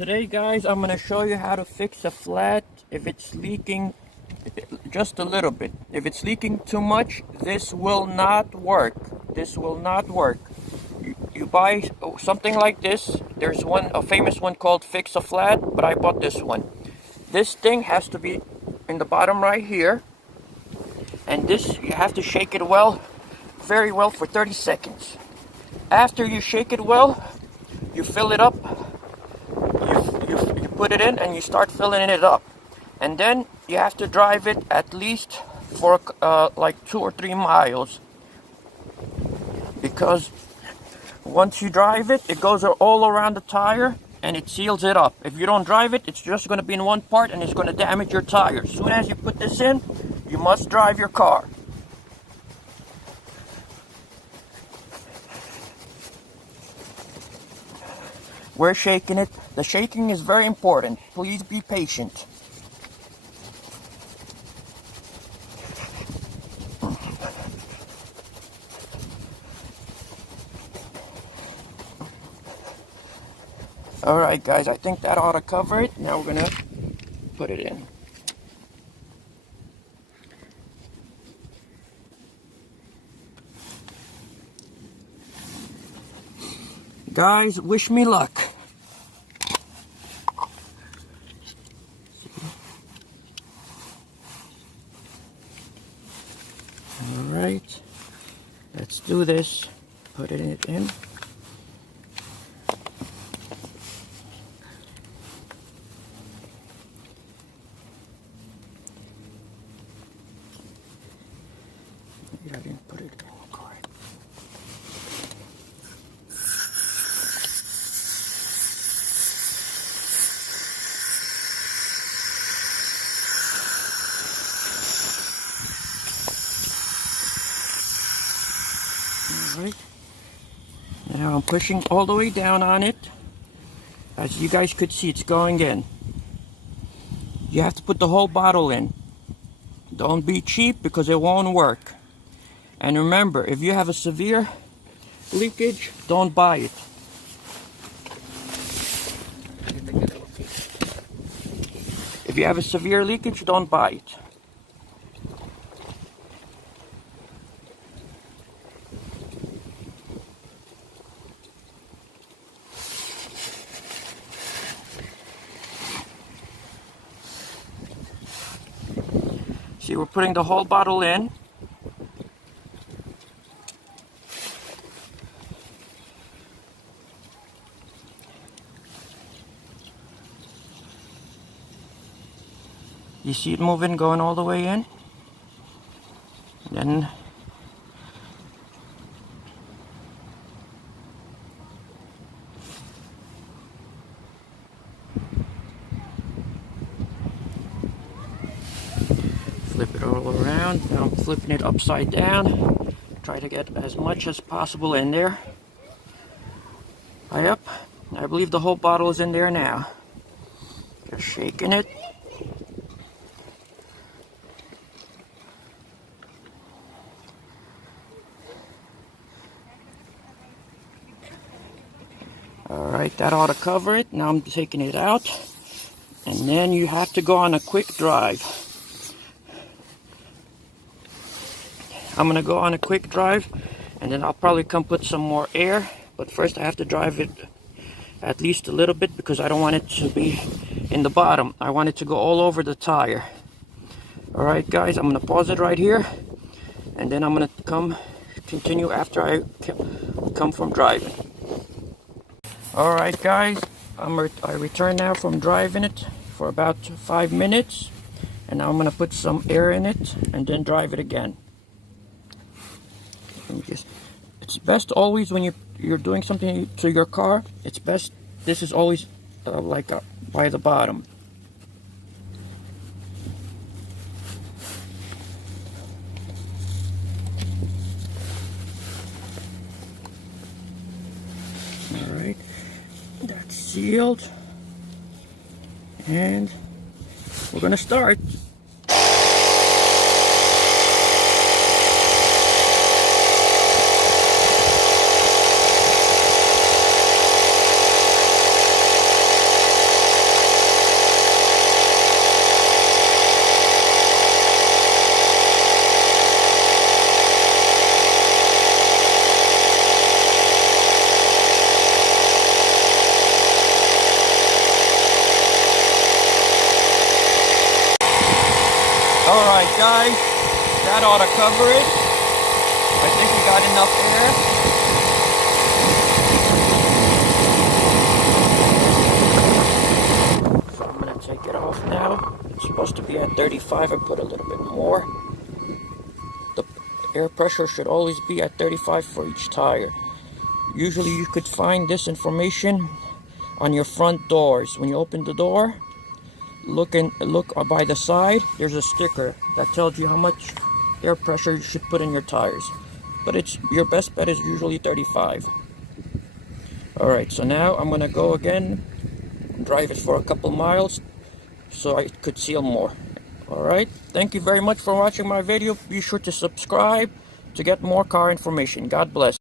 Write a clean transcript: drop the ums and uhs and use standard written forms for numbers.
Today guys, I'm going to show you how to fix a flat if it's leaking just a little bit. If it's leaking too much, this will not work. This will not work. You buy something like this. There's a famous one called Fix a Flat, but I bought this one. This thing has to be in the bottom right here. And this, you have to shake it well, very well for 30 seconds. After you shake it well, you fill it up. You put it in and you start filling it up, and then you have to drive it at least for like 2 or 3 miles, because once you drive it, it goes all around the tire and it seals it up. If you don't drive it, it's just going to be in one part and it's going to damage your tire. As soon as you put this in, you must drive your car. We're shaking it. The shaking is very important. Please be patient. Alright guys, I think that ought to cover it. Now we're going to put it in. Guys, wish me luck. Alright, let's do this. Put it in. I didn't put it in. Alright, now I'm pushing all the way down on it. As you guys could see, it's going in. You have to put the whole bottle in. Don't be cheap, because it won't work. And remember, if you have a severe leakage, don't buy it. If you have a severe leakage, don't buy it. See, we're putting the whole bottle in. You see it moving, going all the way in. Then flip it all around. Now I'm flipping it upside down. Try to get as much as possible in there. Yep, I believe the whole bottle is in there now. Just shaking it. Alright, that ought to cover it. Now I'm taking it out. And then you have to go on a quick drive. I'm going to go on a quick drive, and then I'll probably come put some more air. But first I have to drive it at least a little bit, because I don't want it to be in the bottom. I want it to go all over the tire. Alright guys, I'm going to pause it right here. And then I'm going to continue after I come from driving. Alright guys, I return now from driving it for about 5 minutes, and now I'm going to put some air in it and then drive it again. It's best always when you're doing something to your car, it's best, this is always by the bottom. Alright, that's sealed, and we're gonna start. Alright guys, that ought to cover it. I think we got enough air. So I'm going to take it off now. It's supposed to be at 35. I put a little bit more. The air pressure should always be at 35 for each tire. Usually you could find this information on your front doors. When you open the door, look by the side, there's a sticker that tells you how much air pressure you should put in your tires. But your best bet is usually 35. Alright, so now I'm gonna go again, drive it for a couple miles so I could seal more. Alright, thank you very much for watching my video. Be sure to subscribe to get more car information. God bless.